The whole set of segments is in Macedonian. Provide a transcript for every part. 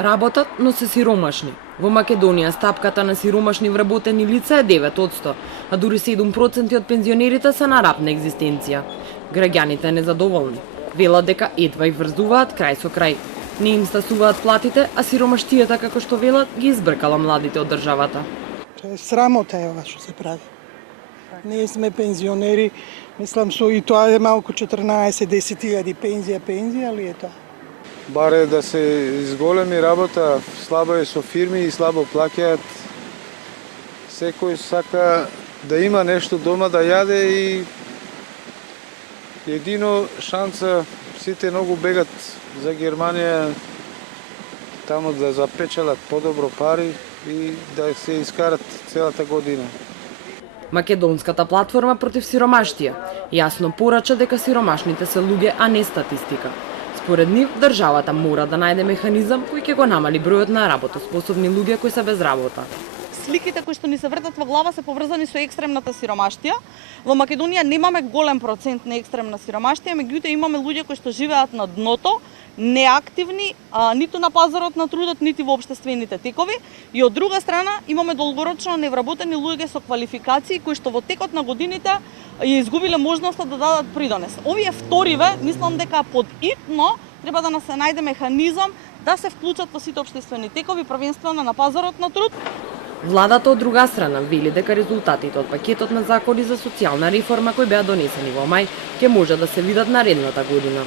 Работат, но се сиромашни. Во Македонија стапката на сиромашни вработени лица е 9%, а дури 7% од пензионерите се на раб на екзистенција. Граѓаните незадоволни. Велат дека едва и врзуваат крај со крај. Не им стасуваат платите, а сиромаштијата, како што велат, ги избркала младите од државата. Срамота е ова што се прави. Ние сме пензионери, мислам со и тоа е малку 14-10.000 пензија, али е тоа. Баре да се изголеми работа, слабо е со фирми и слабо плаќаат. Секој сака да има нешто дома да јаде и едино шанса сите многу бегат за Германија, таму да запечелат подобро пари и да се искарат целата година. Македонската платформа против сиромаштија јасно порача дека сиромашните се луѓе, а не статистика. Според нив, државата мора да најде механизам кој ќе го намали бројот на работоспособни луѓе кои се без работа. Сликите кои што ни се вртат во глава се поврзани со екстремната сиромаштија. Во Македонија немаме голем процент на екстремна сиромаштија, меѓутоа имаме луѓе кои што живеат на дното, неактивни, ниту на пазарот на трудот, нити во општествените текови. И од друга страна имаме долгорочно невработени луѓе со квалификации кои што во текот на годините ја изгубиле можноста да дадат придонес. Овие вториве, мислам дека подитно треба да се најде механизам да се вклучат во сите општествени текови, првенствено на пазарот на труд. Владата од друга страна вели дека резултатите од пакетот на закони за социјална реформа кои беа донесени во мај ќе може да се видат наредната година.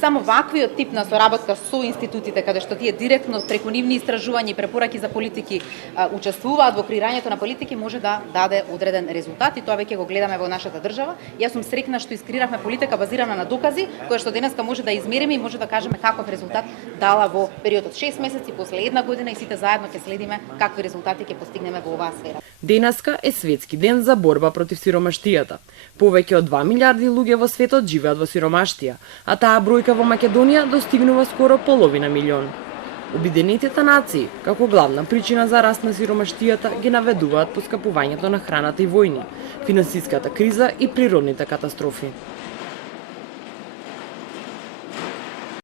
Само ваквиот тип на соработка со институтите, каде што тие директно преку нивни истражувања и препораки за политики учествуваат во креирањето на политики, може да даде одреден резултат и тоа веќе го гледаме во нашата држава. Јас сум среќна што искреиравме политика базирана на докази, која што денеска може да измериме и може да кажеме каков резултат дала во период од 6 месеци, после една година и сите заедно ќе следиме какви резултати ќе постигнеме во оваа сфера. Денеска е светски ден за борба против сиромаштијата. Повеќе од 2 милиарди луѓе во светот живеат во сиромаштија, а таа бројка во Македонија достигнува скоро половина милион. Обединетите нации, како главна причина за раст на сиромаштијата, ги наведуваат поскапувањето на храната и војни, финансиската криза и природните катастрофи.